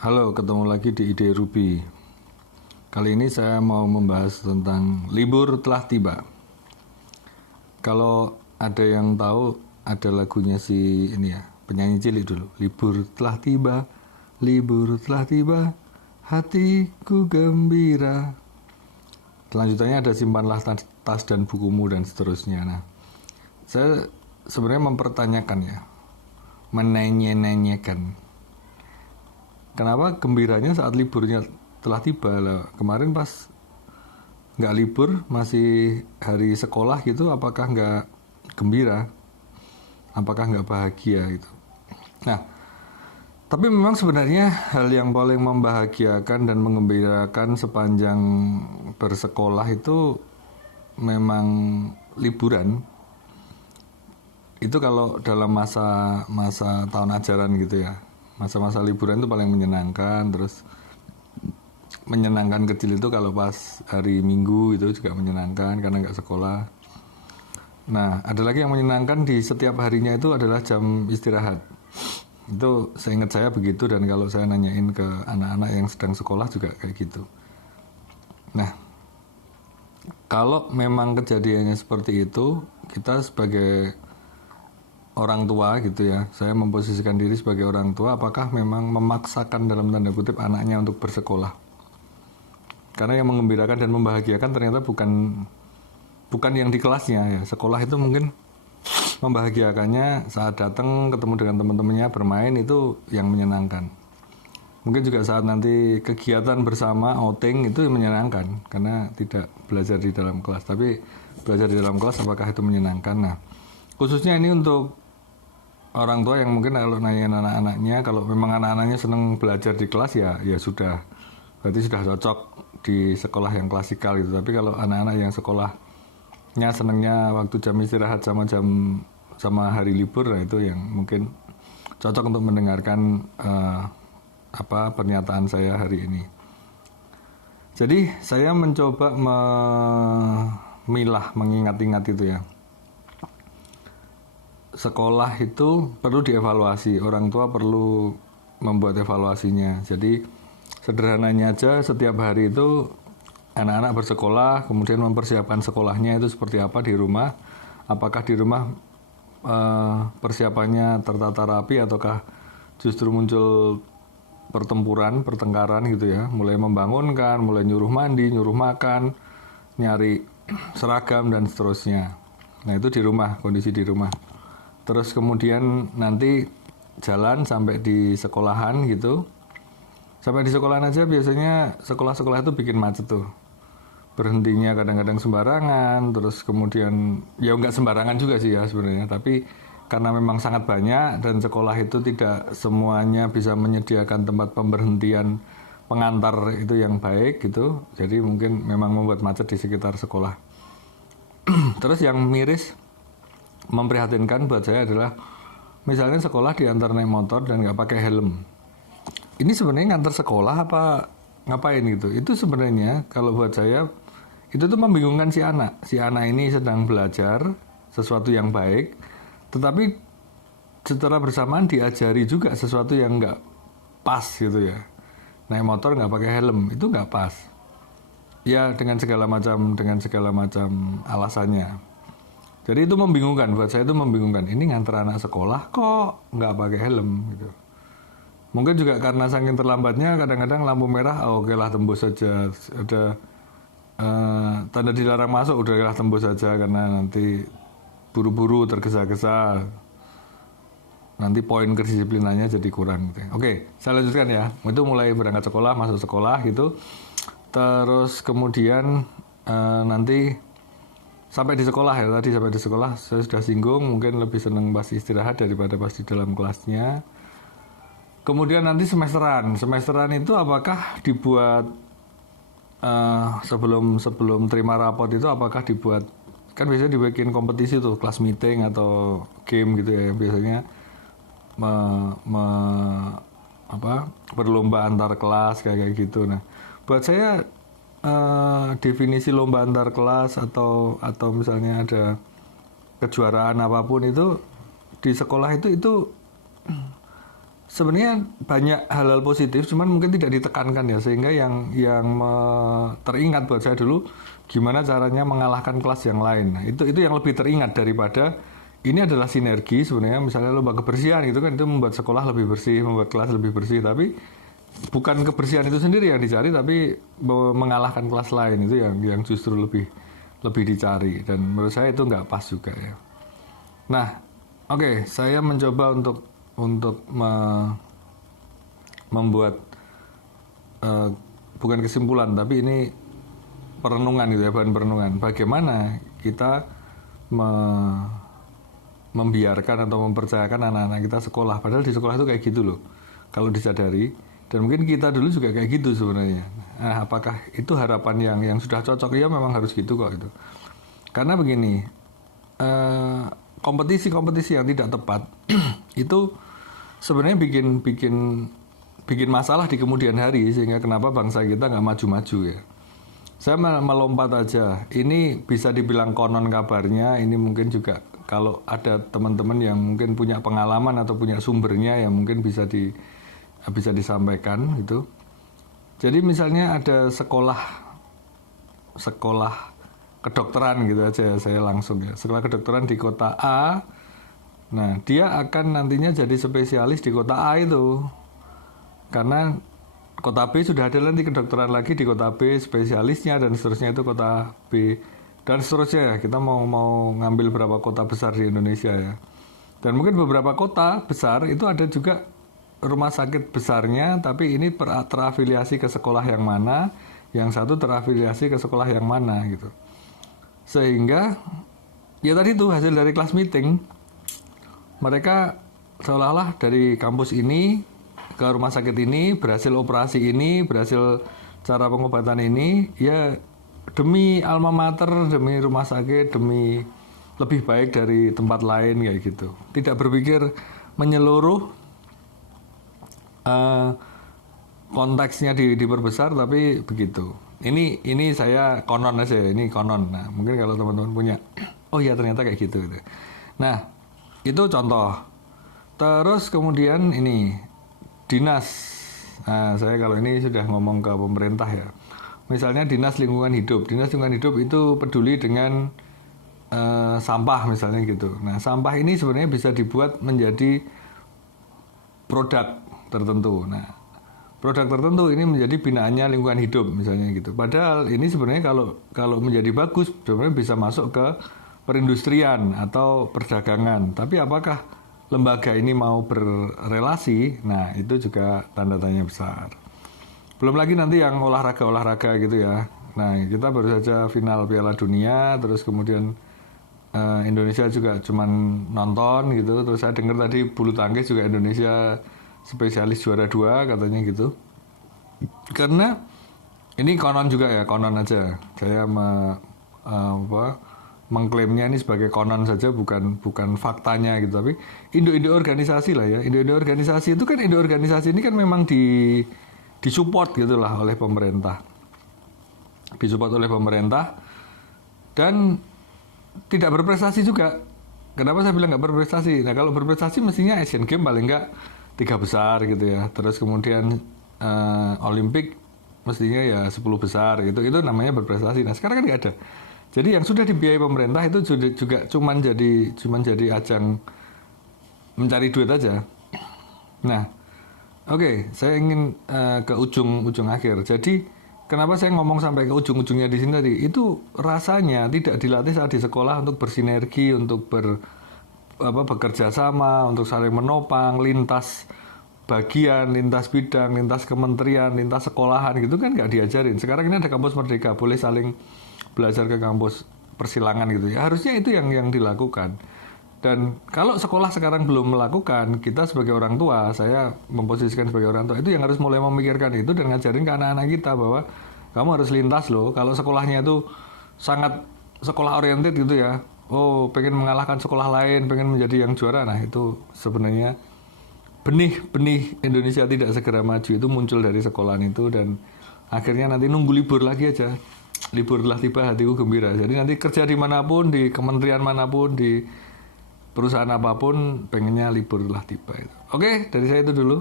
Halo, ketemu lagi di Ide Ruby. Kali ini saya mau membahas tentang libur telah tiba. Kalau ada yang tahu, ada lagunya si ini ya, penyanyi cilik dulu. Libur telah tiba, libur telah tiba, hatiku gembira. Selanjutnya ada simpanlah tas dan bukumu dan seterusnya. Nah, saya sebenarnya mempertanyakan ya, menanya-nanyakan. Kenapa gembiranya saat liburnya telah tiba lah? Kemarin pas nggak libur, masih hari sekolah gitu, apakah nggak gembira? Apakah nggak bahagia gitu? Nah, tapi memang sebenarnya hal yang paling membahagiakan dan mengembirakan sepanjang bersekolah itu memang liburan. Itu kalau dalam masa tahun ajaran gitu ya. Masa-masa liburan itu paling menyenangkan. Terus menyenangkan kecil itu kalau pas hari Minggu itu juga menyenangkan karena nggak sekolah. Nah, ada lagi yang menyenangkan di setiap harinya itu adalah jam istirahat. Itu seingat saya begitu, dan kalau saya nanyain ke anak-anak yang sedang sekolah juga kayak gitu. Nah, kalau memang kejadiannya seperti itu, kita sebagai orang tua gitu ya, saya memposisikan diri sebagai orang tua, apakah memang memaksakan dalam tanda kutip anaknya untuk bersekolah? Karena yang mengembirakan dan membahagiakan ternyata bukan yang di kelasnya ya. Sekolah itu mungkin membahagiakannya saat datang ketemu dengan teman-temannya bermain, itu yang menyenangkan. Mungkin juga saat nanti kegiatan bersama outing itu menyenangkan karena tidak belajar di dalam kelas. Tapi belajar di dalam kelas apakah itu menyenangkan? Nah, khususnya ini untuk orang tua yang mungkin kalau nanyain anak-anaknya, kalau memang anak-anaknya senang belajar di kelas ya sudah, berarti sudah cocok di sekolah yang klasikal gitu. Tapi kalau anak-anak yang sekolahnya senangnya waktu jam istirahat sama hari libur, nah itu yang mungkin cocok untuk mendengarkan pernyataan saya hari ini. Jadi saya mencoba memilah, mengingat-ingat itu ya. Sekolah itu perlu dievaluasi, orang tua perlu membuat evaluasinya. Jadi sederhananya aja, setiap hari itu anak-anak bersekolah, kemudian mempersiapkan sekolahnya itu seperti apa di rumah. Apakah di rumah persiapannya tertata rapi, ataukah justru muncul pertengkaran gitu ya. Mulai membangunkan, mulai nyuruh mandi, nyuruh makan, nyari seragam dan seterusnya. Nah, itu di rumah, kondisi di rumah. Terus kemudian nanti jalan sampai di sekolahan gitu. Sampai di sekolahan aja biasanya sekolah-sekolah itu bikin macet tuh. Berhentinya kadang-kadang sembarangan. Terus kemudian ya nggak sembarangan juga sih ya sebenarnya. Tapi karena memang sangat banyak dan sekolah itu tidak semuanya bisa menyediakan tempat pemberhentian pengantar itu yang baik gitu. Jadi mungkin memang membuat macet di sekitar sekolah. Terus yang miris, memprihatinkan buat saya adalah misalnya sekolah diantar naik motor dan nggak pakai helm. Ini sebenarnya ngantar sekolah apa ngapain gitu? Itu sebenarnya kalau buat saya itu tuh membingungkan si anak. Si anak ini sedang belajar sesuatu yang baik, tetapi secara bersamaan diajari juga sesuatu yang nggak pas gitu ya. Naik motor nggak pakai helm itu nggak pas. Ya dengan segala macam alasannya. Jadi itu membingungkan, buat saya itu membingungkan. Ini nganter anak sekolah kok nggak pakai helm gitu. Mungkin juga karena saking terlambatnya, kadang-kadang lampu merah, oke lah tembus saja. Ada tanda dilarang masuk, udahlah tembus saja karena nanti buru-buru tergesa-gesa. Nanti poin kedisiplinannya jadi kurang gitu. Oke, saya lanjutkan ya. Itu mulai berangkat sekolah, masuk sekolah gitu. Terus kemudian nanti sampai di sekolah ya, tadi sampai di sekolah saya sudah singgung, mungkin lebih senang pas istirahat daripada pas di dalam kelasnya. Kemudian nanti semesteran itu apakah dibuat sebelum terima rapot itu apakah dibuat, kan biasanya dibikin kompetisi tuh, kelas meeting atau game gitu ya, biasanya berlomba antar kelas kayak gitu. Nah, buat saya definisi lomba antar kelas atau misalnya ada kejuaraan apapun itu di sekolah itu sebenarnya banyak hal-hal positif, cuman mungkin tidak ditekankan ya, sehingga teringat buat saya dulu gimana caranya mengalahkan kelas yang lain. Nah, itu yang lebih teringat daripada ini adalah sinergi sebenarnya. Misalnya lomba kebersihan gitu kan, itu membuat sekolah lebih bersih, membuat kelas lebih bersih, tapi bukan kebersihan itu sendiri yang dicari, tapi mengalahkan kelas lain itu yang justru lebih dicari, dan menurut saya itu nggak pas juga ya. Nah, oke, saya mencoba untuk membuat bukan kesimpulan, tapi ini perenungan gitu ya, bahan perenungan. Bagaimana kita membiarkan atau mempercayakan anak-anak kita sekolah, padahal di sekolah itu kayak gitu loh kalau disadari, dan mungkin kita dulu juga kayak gitu sebenarnya. Nah, apakah itu harapan yang sudah cocok? Ya memang harus gitu kok itu. Karena begini, kompetisi yang tidak tepat itu sebenarnya bikin masalah di kemudian hari, sehingga kenapa bangsa kita nggak maju-maju ya. Saya melompat aja, ini bisa dibilang konon kabarnya, ini mungkin juga kalau ada teman-teman yang mungkin punya pengalaman atau punya sumbernya yang mungkin bisa disampaikan gitu. Jadi misalnya ada sekolah kedokteran gitu aja, saya langsung ya. Sekolah kedokteran di kota A. Nah, dia akan nantinya jadi spesialis di kota A itu. Karena kota B sudah ada nanti kedokteran lagi di kota B, spesialisnya dan seterusnya itu kota B. Dan seterusnya ya, kita mau ngambil berapa kota besar di Indonesia ya. Dan mungkin beberapa kota besar itu ada juga rumah sakit besarnya, tapi ini terafiliasi ke sekolah yang mana, yang satu terafiliasi ke sekolah yang mana gitu. Sehingga ya tadi tuh hasil dari kelas meeting, mereka seolah-olah dari kampus ini ke rumah sakit ini, berhasil operasi ini, berhasil cara pengobatan ini, ya demi alma mater, demi rumah sakit, demi lebih baik dari tempat lain kayak gitu. Tidak berpikir menyeluruh, konteksnya diperbesar, tapi begitu. Ini saya konon aja, ini konon. Nah, mungkin kalau teman-teman punya, oh ya ternyata kayak gitu. Nah, itu contoh. Terus kemudian ini dinas. Nah, saya kalau ini sudah ngomong ke pemerintah ya. Misalnya dinas lingkungan hidup. Dinas lingkungan hidup itu peduli dengan sampah misalnya gitu. Nah, sampah ini sebenarnya bisa dibuat menjadi produk tertentu. Nah, produk tertentu ini menjadi binaannya lingkungan hidup misalnya gitu. Padahal ini sebenarnya kalau menjadi bagus sebenarnya bisa masuk ke perindustrian atau perdagangan. Tapi apakah lembaga ini mau berrelasi? Nah, itu juga tanda tanya besar. Belum lagi nanti yang olahraga gitu ya. Nah, kita baru saja final Piala Dunia, terus kemudian Indonesia juga cuman nonton gitu. Terus saya dengar tadi bulu tangkis juga Indonesia spesialis juara 2 katanya gitu. Karena ini konon juga ya, konon aja. Saya mengklaimnya ini sebagai konon saja, bukan faktanya gitu. Tapi Indo organisasi lah ya. Indo organisasi itu kan, Indo organisasi ini kan memang disupport gitu lah oleh pemerintah. Disupport oleh pemerintah dan tidak berprestasi juga. Kenapa saya bilang nggak berprestasi? Nah, kalau berprestasi mestinya Asian Games paling nggak 3 besar gitu ya. Terus kemudian Olimpik mestinya ya 10 besar gitu. Itu namanya berprestasi. Nah, sekarang kan nggak ada. Jadi yang sudah dibiayai pemerintah itu juga cuman jadi ajang mencari duit aja. Nah, oke, saya ingin ke ujung akhir. Jadi kenapa saya ngomong sampai ke ujung-ujungnya di sini tadi? Itu rasanya tidak dilatih saat di sekolah untuk bersinergi, untuk bekerja sama, untuk saling menopang, lintas bagian, lintas bidang, lintas kementerian, lintas sekolahan gitu kan nggak diajarin. Sekarang ini ada kampus Merdeka, boleh saling belajar ke kampus persilangan gitu ya. Harusnya itu yang dilakukan. Dan kalau sekolah sekarang belum melakukan, kita sebagai orang tua, saya memposisikan sebagai orang tua, itu yang harus mulai memikirkan itu dan ngajarin ke anak-anak kita bahwa kamu harus lintas loh. Kalau sekolahnya itu sangat sekolah oriented gitu ya, oh pengen mengalahkan sekolah lain, pengen menjadi yang juara, nah itu sebenarnya benih Indonesia tidak segera maju itu muncul dari sekolahan itu, dan akhirnya nanti nunggu libur lagi aja. Libur telah tiba hatiku gembira. Jadi nanti kerja dimanapun, di kementerian manapun, di perusahaan apapun pengennya libur lah tiba itu. Oke, dari saya itu dulu.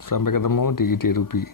Sampai ketemu di Ide Ruby.